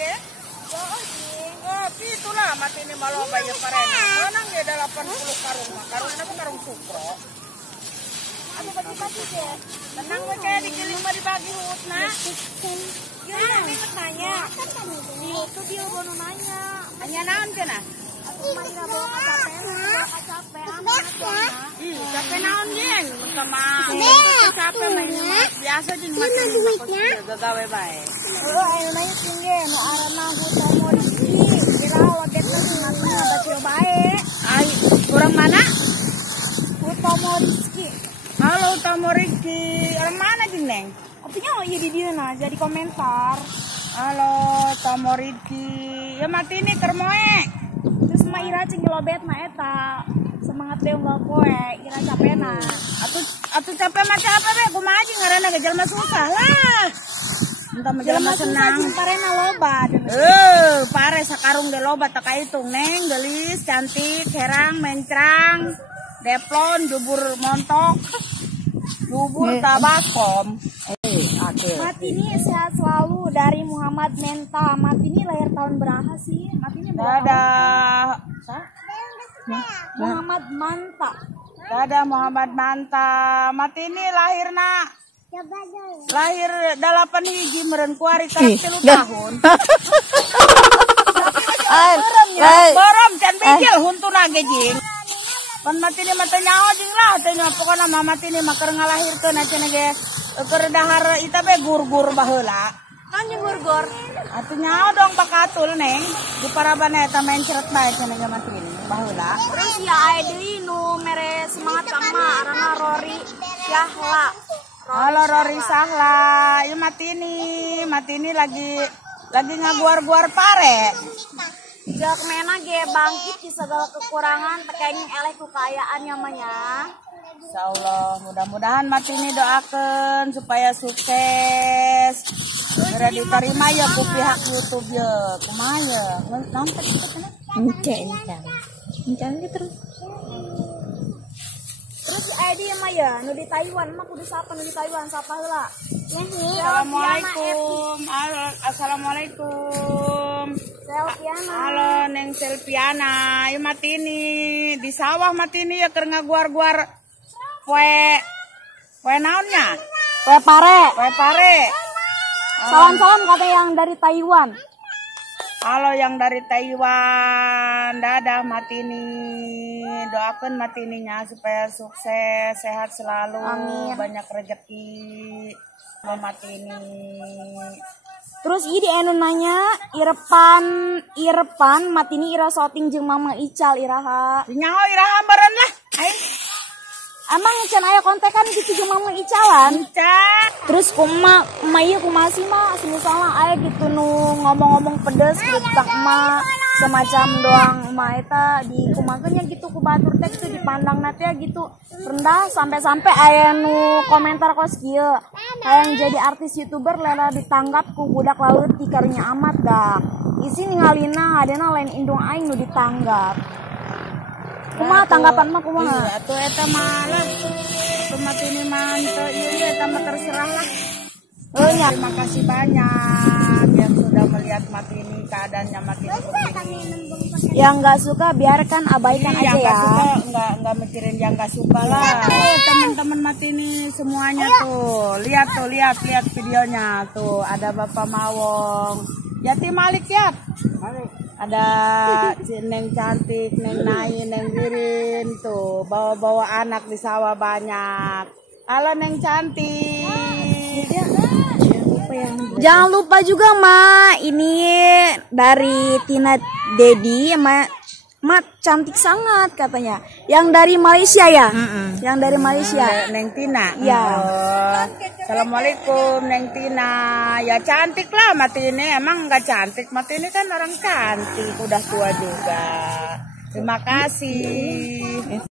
ke? Oh, itulah mati ini malu bayar parena. Mana dia ada 80 karung mah. Karung apa karung sukro. Aku bagi-bagi deh. Tenang we kayak dikiling mah dibagi hut nah. Ya, ini nanya. Itu dia bono nanya. Hanya naon cenah? Aku mah ira bawa capek amat. Capek naon jeung sama capek main biasa jeung macam duitnya. Gagawe bae. Anu nanya tinggi, nu arana Hutomo Rizky. Kira waget teh ngatur bacil bae. Ai, urang mana? Hutomo Rizky. Halo Hutomo Rizky. Orang mana jeung Neng? Artinya iya di dia nah, jadi komentar. Halo Hutomo Rizky. Ya mati ini keur moe. Terus mah ira cing lobet mah eta. Semangat deh enggak poe, ira capena. Atuh capek mah capek we, kumaha jeung ngaranna jelema susah lah. Entah menjelma senang. Parena loba. Pare sakarung ge loba tak kahitung Neng, gelis, cantik, herang, mencrang, deplon, jubur montok, jubur tabakom. Matini sehat selalu dari Muhammad Menta. Matini lahir tahun berapa sih? Matini berapa? Dadah. Muhammad Manta. Dadah Muhammad Manta. Matini lahirna lahir 8 hiji meureun kuari 3 tahun. Borom can bijil huntuna ge jing. Pan matini mah teh nyaho jeung lah teh nya pokona mah matini mah keur ngalahirkeun cenah ge keur dahar ita be gur-gur baheula. Kan gur-gur. Atuh nyaho dong bakatul Neng. Di parabana eta main ceret bae cenah ge matini baheula. Terus ya aya deui nu mere semangat sama arana Rory Syahla. Halo Rory Sahla, ya Matini lagi ngaguar-guar pare. Jak mena ge bangkit di segala kekurangan tekenging eleh kekayaannya mah ya. Insyaallah, mudah-mudahan Matini doakeun supaya sukses. Segera diterima ya ku pihak YouTube ya. Kumaha ya? Naon teh cenah? Encang terus. Terus Edi mah ya, nu di Taiwan mah kudu sapa nu di Taiwan sapa heula. Assalamualaikum. Assalamualaikum. Selviana. Halo Neng Selviana. Ya Matini di sawah Matini ya keur ngaguar-guar poe naonnya? Poe pare. Poe pare. Salam-salam kata yang dari Taiwan. Halo yang dari Taiwan, dadah Matini, doakan Matininya supaya sukses, sehat selalu, amin. Banyak rezeki, Matini. Terus ini anu nanya, Irpan, Matini ira shooting jeung Mama Ical iraha. Nyaho iraha beren lah, Emang can aya kontekan gitu jeung Mama Icalan? Terus kumaha sih mah misalnya aya gitu nu ngomong-ngomong pedes gitu tak mah semacam doang mah eta di kumakeun gitu ku batur teh gitu dipandang nanti ya gitu rendah sampai aya nu komentar kos kieu hayang jadi artis YouTuber lela ditanggap ku budak laut di karunya amat dah isi ningalina adena lain indung aing nu ditanggap. Kumaha tanggapan mah kumaha? Iya, atuh eta mah lah. Matini mah ieu eta mah terserah lah. Terima kasih banyak yang sudah melihat Matini, keadaannya Matini begini. Yang nggak suka biarkan abaikan aja ya. Nggak mikirin yang nggak suka lah. Teman-teman Matini semuanya tuh, lihat videonya tuh. Ada Bapak Mawong, Yati Malik ya. Ada Neng cantik, Neng Nai, Neng Birin tuh bawa anak di sawah banyak. Halo Neng cantik. Jangan lupa juga Ma, ini dari Tina Dedi Mat cantik sangat katanya. Yang dari Malaysia ya? Yang dari Malaysia. Neng Tina. Ya. Assalamualaikum Neng Tina. Ya cantik lah Matini. Emang nggak cantik? Matini kan orang cantik. Udah tua juga. Terima kasih.